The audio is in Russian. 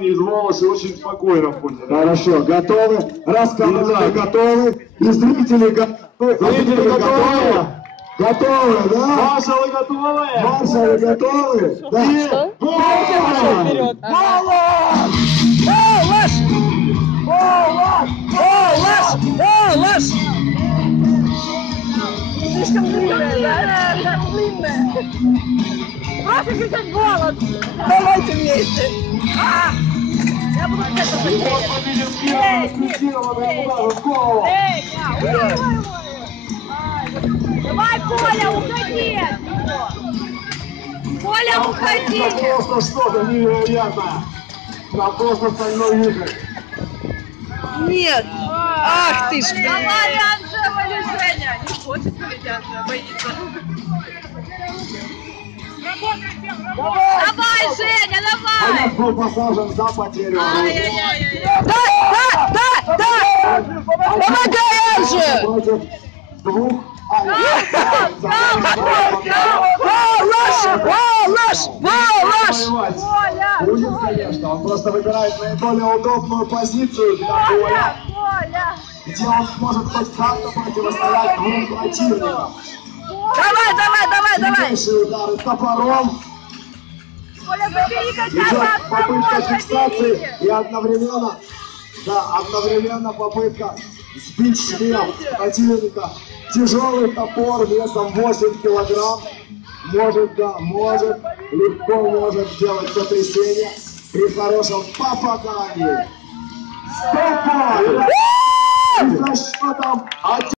Из волосы очень спокойно поняли. Хорошо, готовы? Рассказывали, готовы? И зрители готовы? Зрители готовы? Готовы, да? Маршалы готовы? Маршалы готовы? Да. И Вперед. Голос! Голос! Голос! Слишком длинная, да? Длинная. Просто кричать голос. Давайте вместе. Я буду кричать вот мы видим первого спикированного удара в голову. Давай, Коля, уходи! Коля, уходи! Это просто что-то невероятное. Там просто стальной вихрь. Нет. Ах ты ж. Давай, Анжела или Женя! Не хочет говорить Анжела, боится. Давай, Женя, давай! Алекс был посажен за потерю. Ай-яй-яй! Да! Помогай, Анже! Против двух. Голос! Коля! Будет, конечно. Он просто выбирает наиболее удобную позицию для боя, Коля! где он сможет хоть как-то противостоять двум противникам. Давай! Сильнейшие удары топором. Коля, забери хотя бы Идет попытка одного, фиксации забери! и одновременно попытка сбить шлем противника. Тяжелый топор весом 8 килограмм может легко может сделать сотрясение при хорошем попадании. Топор! И со счетом 1.